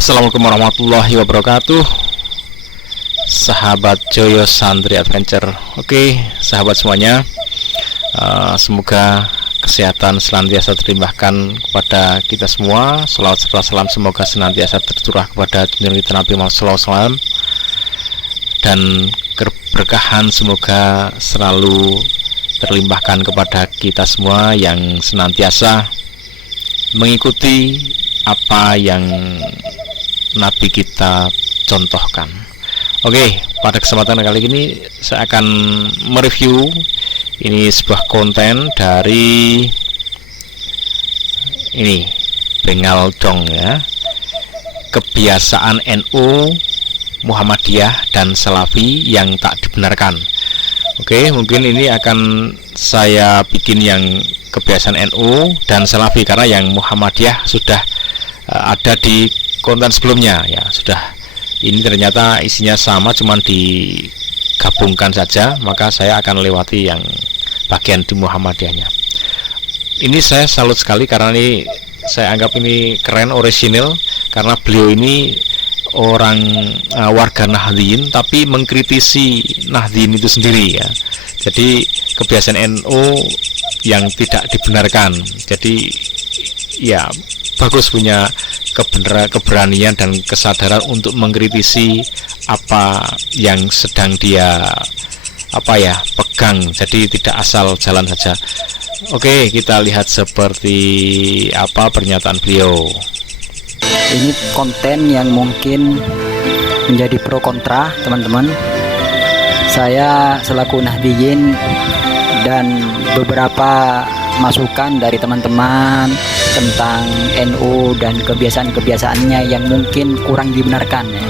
Assalamualaikum warahmatullahi wabarakatuh. Sahabat Joyo Santri Adventure. Oke, sahabat semuanya, semoga kesehatan senantiasa terlimpahkan kepada kita semua. Salawat serta salam semoga senantiasa tercurah kepada junjungan kita Nabi Muhammad SAW, dan keberkahan semoga selalu terlimpahkan kepada kita semua yang senantiasa mengikuti apa yang Nabi kita contohkan. Oke, pada kesempatan kali ini saya akan mereview ini sebuah konten dari ini Bengal Dong ya. Kebiasaan NU, Muhammadiyah dan Salafi yang tak dibenarkan. Oke, mungkin ini akan saya bikin yang kebiasaan NU dan Salafi, karena yang Muhammadiyah sudah ada di konten sebelumnya ya. Sudah, ini ternyata isinya sama, cuman digabungkan saja, maka saya akan lewati yang bagian di Muhammadiyahnya. Ini saya salut sekali karena ini saya anggap ini keren, orisinil, karena beliau ini orang warga Nahdliyin tapi mengkritisi Nahdliyin itu sendiri ya. Jadi kebiasaan NU yang tidak dibenarkan. Jadi ya bagus, punya keberanian dan kesadaran untuk mengkritisi apa yang sedang dia pegang. Jadi tidak asal jalan saja. Oke, kita lihat seperti apa pernyataan beliau. Ini konten yang mungkin menjadi pro kontra teman-teman. Saya selaku Nahdliyin dan beberapa masukan dari teman-teman tentang NU dan kebiasaan-kebiasaannya yang mungkin kurang dibenarkan ya.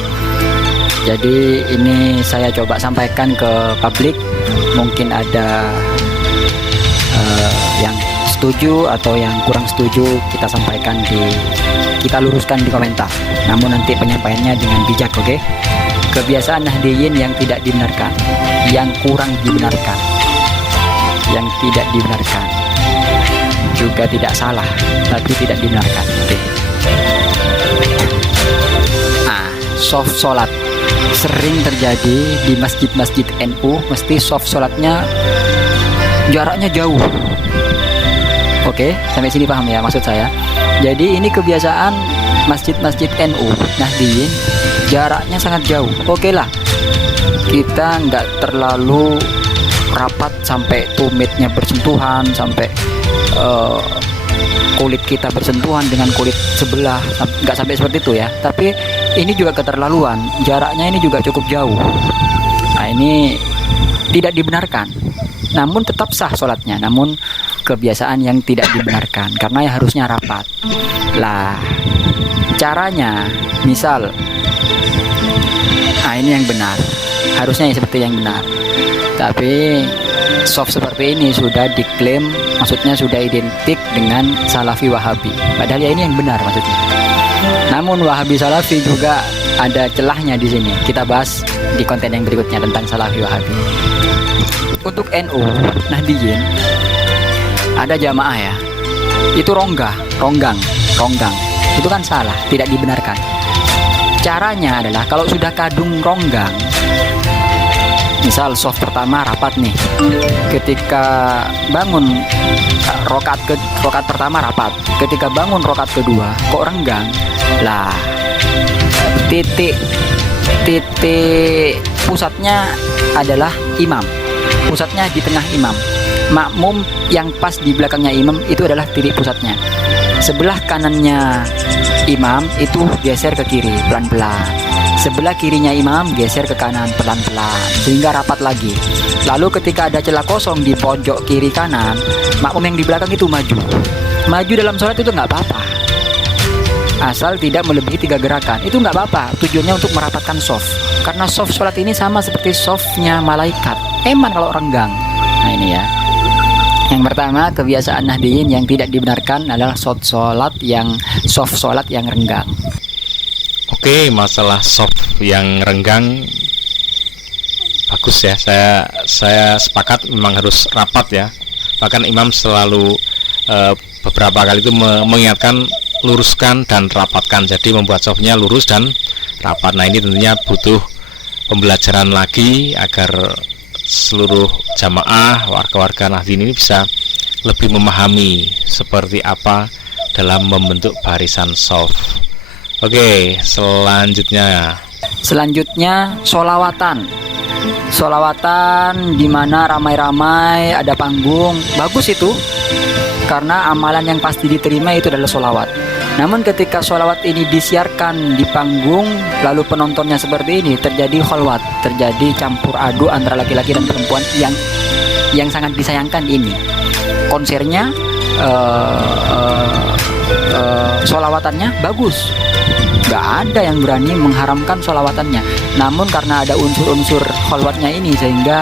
Jadi ini saya coba sampaikan ke publik. Mungkin ada yang setuju atau yang kurang setuju, kita luruskan di komentar. Namun nanti penyampaiannya dengan bijak, oke? Kebiasaan Nahdliyin yang tidak dibenarkan, yang kurang dibenarkan, yang tidak dibenarkan, juga tidak salah, tapi tidak dibenarkan. Oke. Soft sholat sering terjadi di masjid-masjid NU. Mesti soft sholatnya jaraknya jauh. Oke, sampai sini paham ya maksud saya. Jadi ini kebiasaan masjid-masjid NU Nahdliyin, jaraknya sangat jauh. Oke lah, kita nggak terlalu rapat sampai tumitnya bersentuhan, sampai kulit kita bersentuhan dengan kulit sebelah, nggak sampai seperti itu ya. Tapi ini juga keterlaluan, jaraknya ini juga cukup jauh. Nah, ini tidak dibenarkan, namun tetap sah sholatnya. Namun kebiasaan yang tidak dibenarkan, karena ya harusnya rapat lah. Caranya misal, ini yang benar, harusnya seperti yang benar. Tapi soft seperti ini sudah diklaim, maksudnya sudah identik dengan Salafi Wahabi, padahal ya ini yang benar maksudnya. Namun Wahabi Salafi juga ada celahnya di sini. Kita bahas di konten yang berikutnya tentang Salafi Wahabi. Untuk NU Nahdliyin ada jamaah ya, itu ronggang, itu kan salah, tidak dibenarkan. Caranya adalah kalau sudah kadung ronggang, misal soft pertama rapat nih, ketika bangun rokat pertama rapat, ketika bangun rokat kedua kok renggang lah. Titik pusatnya adalah imam, pusatnya di tengah imam. Makmum yang pas di belakangnya imam itu adalah titik pusatnya. Sebelah kanannya imam itu geser ke kiri pelan-pelan, sebelah kirinya imam geser ke kanan pelan-pelan, sehingga rapat lagi. Lalu ketika ada celah kosong di pojok kiri kanan, makmum yang di belakang itu maju dalam sholat itu nggak apa-apa, asal tidak melebihi 3 gerakan. Itu nggak apa-apa, tujuannya untuk merapatkan soft, karena soft sholat ini sama seperti softnya malaikat, eman kalau renggang. Nah ini ya, yang pertama kebiasaan Nahdliyin yang tidak dibenarkan adalah soft sholat yang renggang. Oke, masalah soft yang renggang bagus ya, saya sepakat, memang harus rapat ya. Bahkan imam selalu beberapa kali itu mengingatkan luruskan dan rapatkan, jadi membuat softnya lurus dan rapat. Nah, ini tentunya butuh pembelajaran lagi agar seluruh jamaah warga-warga Nahdien ini bisa lebih memahami seperti apa dalam membentuk barisan soft. Oke, selanjutnya sholawatan di mana ramai-ramai, ada panggung, bagus itu, karena amalan yang pasti diterima itu adalah sholawat. Namun ketika sholawat ini disiarkan di panggung, lalu penontonnya seperti ini, terjadi kholwat, terjadi campur aduk antara laki-laki dan perempuan yang sangat disayangkan ini. Konsernya, sholawatannya bagus, gak ada yang berani mengharamkan sholawatannya. Namun karena ada unsur-unsur kholwatnya ini, sehingga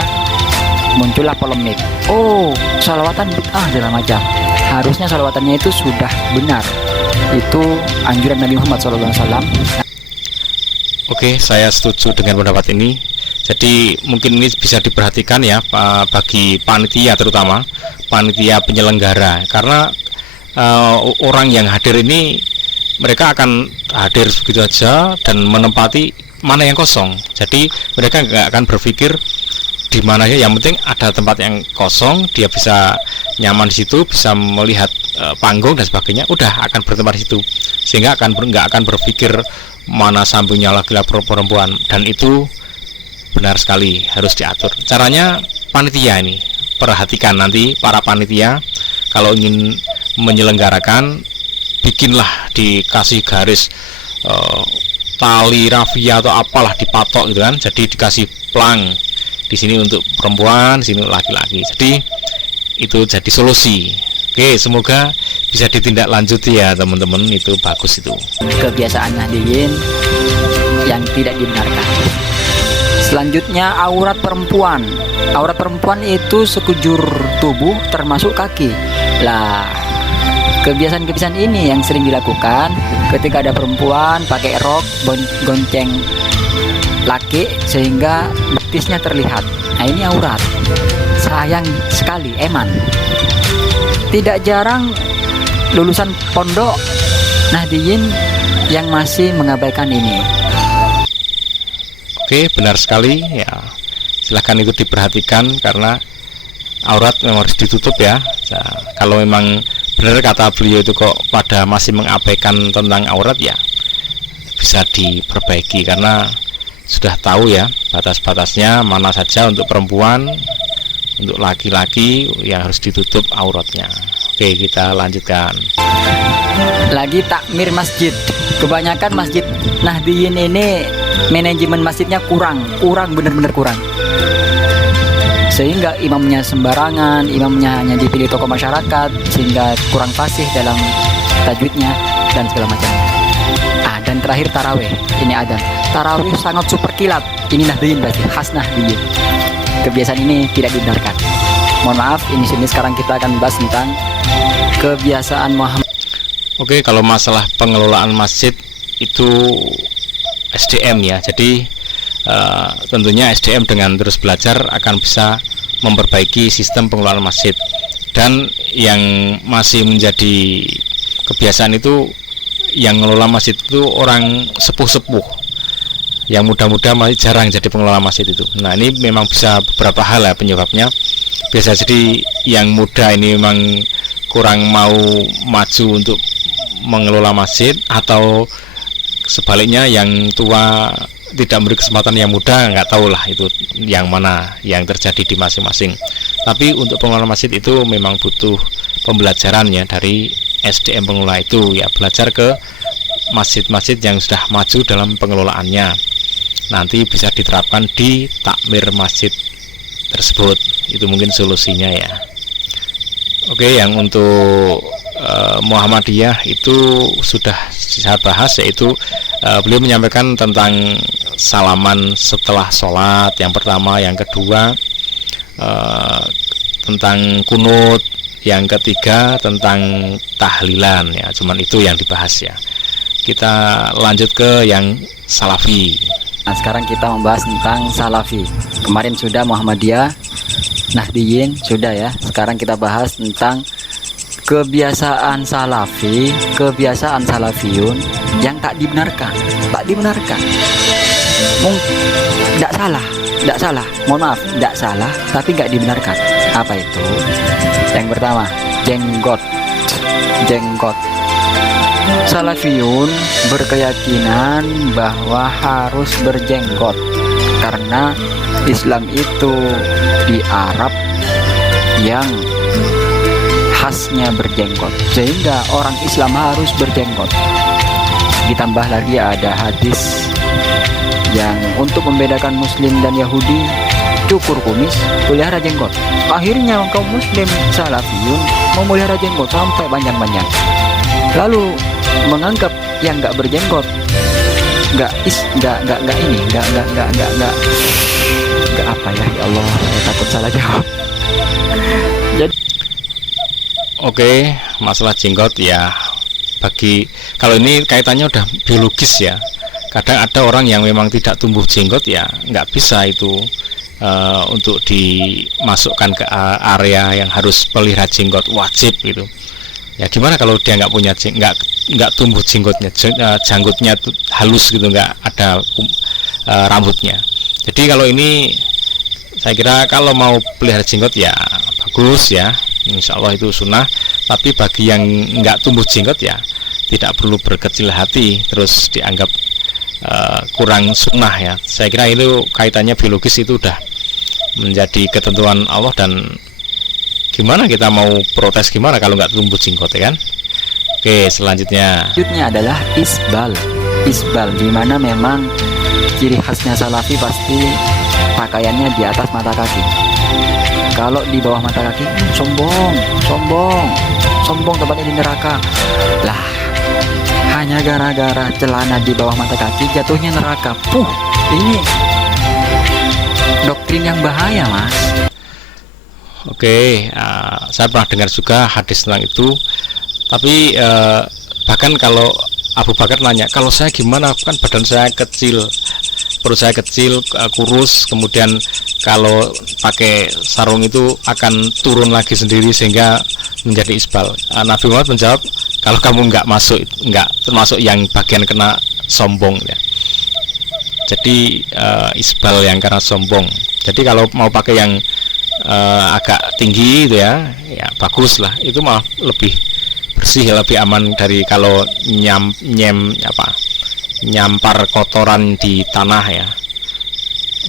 muncullah polemik. Oh, sholawatan bid'ah segala macam. Harusnya sholawatannya itu sudah benar. Itu anjuran Nabi Muhammad SAW. Oke, saya setuju dengan pendapat ini. Jadi mungkin ini bisa diperhatikan ya bagi panitia, terutama panitia penyelenggara, karena orang yang hadir ini mereka akan hadir begitu saja dan menempati mana yang kosong. Jadi mereka nggak akan berpikir di mananya, yang penting ada tempat yang kosong, dia bisa nyaman di situ, bisa melihat panggung dan sebagainya, udah akan bertempat di situ, sehingga nggak akan berpikir mana sampingnya laki-laki perempuan. Dan itu benar sekali, harus diatur. Caranya panitia ini, perhatikan nanti para panitia kalau ingin menyelenggarakan, bikinlah, dikasih garis tali rafia atau apalah, dipatok gitu kan, jadi dikasih plang di sini untuk perempuan, di sini laki-laki. Jadi itu jadi solusi. Oke, semoga bisa ditindaklanjuti ya teman-teman, itu bagus itu. Kebiasaan Nahdien yang tidak dibenarkan. Selanjutnya aurat perempuan. Aurat perempuan itu sekujur tubuh termasuk kaki. Lah, kebiasaan-kebiasaan ini yang sering dilakukan ketika ada perempuan pakai rok gonceng laki sehingga betisnya terlihat. Nah, ini aurat. Sayang sekali, eman. Tidak jarang lulusan pondok Nahdien yang masih mengabaikan ini. Oke, benar sekali ya. Silahkan itu diperhatikan, karena aurat memang harus ditutup ya. Nah, kalau memang benar kata beliau itu kok pada masih mengabaikan tentang aurat, ya bisa diperbaiki, karena sudah tahu ya batas-batasnya mana saja untuk perempuan, untuk laki-laki yang harus ditutup auratnya. Oke, kita lanjutkan. Lagi takmir masjid. Kebanyakan masjid Nahdien ini manajemen masjidnya kurang, benar-benar kurang. Sehingga imamnya sembarangan, imamnya hanya dipilih tokoh masyarakat, sehingga kurang fasih dalam tajwidnya dan segala macam. Dan terakhir tarawih. Ini ada tarawih sangat super kilat. Ini Nahdien berarti, khas Nahdien. Kebiasaan ini tidak dibenarkan. Mohon maaf, ini sekarang kita akan bahas tentang kebiasaan Muhammad. Oke, kalau masalah pengelolaan masjid itu SDM ya. Jadi tentunya SDM dengan terus belajar akan bisa memperbaiki sistem pengelolaan masjid. Dan yang masih menjadi kebiasaan itu, yang mengelola masjid itu orang sepuh-sepuh, yang muda-muda masih jarang jadi pengelola masjid itu. Nah, ini memang bisa beberapa hal ya penyebabnya. Biasa jadi yang muda ini memang kurang mau maju untuk mengelola masjid, atau sebaliknya yang tua tidak memberi kesempatan yang muda, nggak tahu lah itu yang mana yang terjadi di masing-masing. Tapi untuk pengelola masjid itu memang butuh pembelajaran ya dari SDM pengelola itu ya, belajar ke masjid-masjid yang sudah maju dalam pengelolaannya, nanti bisa diterapkan di takmir masjid tersebut. Itu mungkin solusinya ya. Oke, yang untuk Muhammadiyah itu sudah saya bahas, yaitu beliau menyampaikan tentang salaman setelah sholat yang pertama, yang kedua tentang kunut, yang ketiga tentang tahlilan ya. Cuman itu yang dibahas ya. Kita lanjut ke yang salafi. Nah, sekarang kita membahas tentang salafi. Kemarin sudah Muhammadiyah, Nahdien sudah ya. Sekarang kita bahas tentang kebiasaan salafi, kebiasaan salafiyun yang tak dibenarkan. Tidak salah, mohon maaf, tidak salah, tapi nggak dibenarkan. Apa itu? Yang pertama, jenggot. Salafiyun berkeyakinan bahwa harus berjenggot karena Islam itu di Arab yang khasnya berjenggot, sehingga orang Islam harus berjenggot. Ditambah lagi ada hadis yang untuk membedakan Muslim dan Yahudi, cukur kumis, pelihara jenggot. Akhirnya kaum Muslim salafiyun memelihara jenggot sampai panjang-panjang. Lalu menganggap yang nggak berjenggot nggak apa ya, ya Allah, saya takut salah jawab. Jadi Oke, masalah jenggot ya, bagi kalau ini kaitannya udah biologis ya. Kadang ada orang yang memang tidak tumbuh jenggot ya, nggak bisa itu untuk dimasukkan ke area yang harus pelihara jenggot wajib gitu. Ya gimana kalau dia nggak punya nggak tumbuh jenggotnya, janggutnya halus gitu, nggak ada rambutnya. Jadi kalau ini saya kira kalau mau pelihara jenggot ya bagus ya, insya Allah itu sunnah. Tapi bagi yang nggak tumbuh jenggot ya tidak perlu berkecil hati terus dianggap kurang sunnah ya. Saya kira itu kaitannya biologis, itu udah menjadi ketentuan Allah, dan gimana kita mau protes, gimana kalau nggak tumbuh jenggot ya kan. Oke, selanjutnya adalah isbal, di mana memang ciri khasnya salafi pasti pakaiannya di atas mata kaki. Kalau di bawah mata kaki sombong tempatnya di neraka. Lah, hanya gara-gara celana di bawah mata kaki jatuhnya neraka. Ini doktrin yang bahaya, Mas. Oke, saya pernah dengar juga hadis tentang itu. Tapi bahkan kalau Abu Bakar nanya, kalau saya gimana, kan badan saya kecil, perut saya kecil, kurus, kemudian kalau pakai sarung itu akan turun lagi sendiri sehingga menjadi isbal. Nabi Muhammad menjawab, kalau kamu nggak termasuk yang bagian kena sombong ya. Jadi isbal yang karena sombong. Jadi kalau mau pakai yang agak tinggi itu ya bagus lah, itu malah lebih bersih, lebih aman dari kalau nyampar kotoran di tanah ya.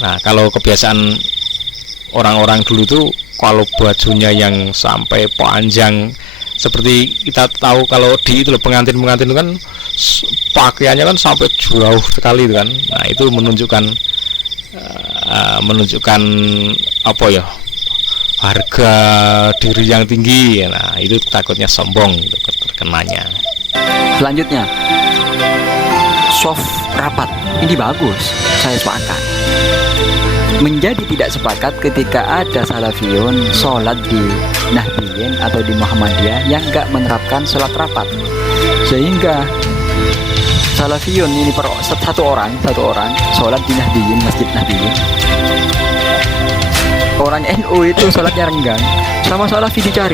Nah, kalau kebiasaan orang-orang dulu itu kalau bajunya yang sampai panjang, seperti kita tahu kalau di itu pengantin itu kan pakaiannya kan sampai jauh sekali itu kan. Nah, itu menunjukkan apa ya, harga diri yang tinggi. Nah, itu takutnya sombong terkenanya. Selanjutnya, soft rapat. Ini bagus, saya sepakat. Menjadi tidak sepakat ketika ada salafiyun sholat di Nahdiyin atau di Muhammadiyah yang nggak menerapkan sholat rapat, sehingga salafiyun ini satu orang sholat di Nahdiyin, masjid Nahdiyin. Orang NU itu sholatnya renggang, sama salafi dikejar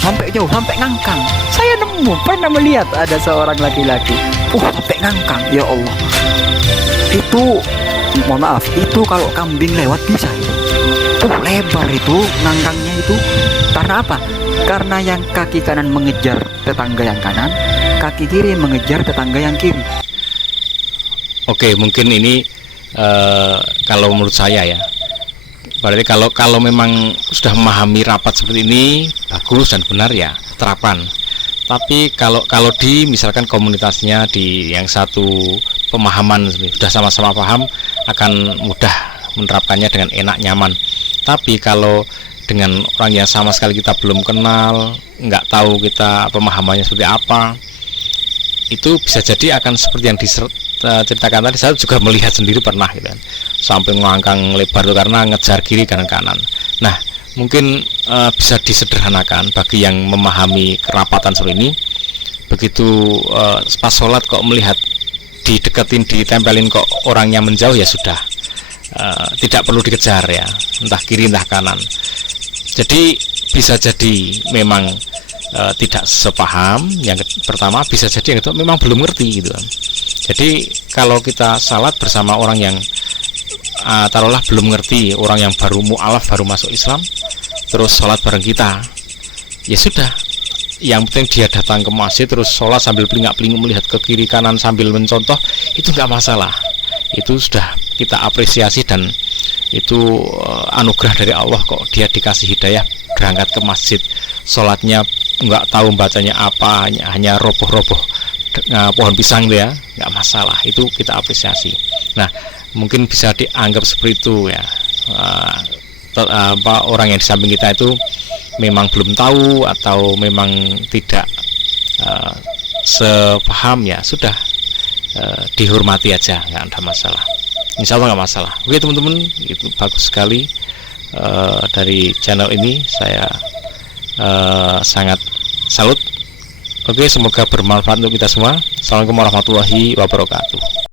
sampai jauh, sampai ngangkang. Saya pernah melihat ada seorang laki-laki sampai ngangkang. Ya Allah, itu mohon maaf, itu kalau kambing lewat bisa itu. Lebar itu ngangkangnya itu. Karena apa? Karena yang kaki kanan mengejar tetangga yang kanan, kaki kiri mengejar tetangga yang kiri. Oke, mungkin ini kalau menurut saya ya, berarti kalau memang sudah memahami rapat seperti ini bagus dan benar ya terapkan. Tapi kalau di misalkan komunitasnya di yang satu pemahaman sudah sama-sama paham, akan mudah menerapkannya dengan enak nyaman. Tapi kalau dengan orang yang sama sekali kita belum kenal, nggak tahu kita pemahamannya seperti apa, itu bisa jadi akan seperti yang diceritakan tadi. Saya juga melihat sendiri pernah gitu kan, sampai ngangkang lebar itu karena ngejar kiri kanan. Nah, mungkin bisa disederhanakan bagi yang memahami kerapatan seperti ini. Begitu pas sholat kok melihat dideketin, ditempelin kok orangnya menjauh, ya sudah, tidak perlu dikejar ya, entah kiri entah kanan. Jadi bisa jadi memang tidak sepaham. Yang pertama, bisa jadi yang kedua memang belum ngerti gitu kan. Jadi kalau kita salat bersama orang yang taruhlah belum ngerti, orang yang baru mu'alaf, baru masuk Islam, terus sholat bareng kita, ya sudah, yang penting dia datang ke masjid terus sholat sambil pelingak-pelinguk melihat ke kiri kanan sambil mencontoh, itu nggak masalah. Itu sudah kita apresiasi dan itu anugerah dari Allah kok, dia dikasih hidayah berangkat ke masjid, sholatnya nggak tahu bacanya apa, hanya roboh-roboh pohon pisang dia, nggak masalah, itu kita apresiasi. Nah, mungkin bisa dianggap seperti itu ya, orang yang di samping kita itu memang belum tahu atau memang tidak sepaham, ya sudah, dihormati aja, nggak ada masalah, insya Allah nggak masalah. Oke teman-teman, itu bagus sekali dari channel ini, saya sangat salut. Oke, semoga bermanfaat untuk kita semua. Assalamualaikum warahmatullahi wabarakatuh.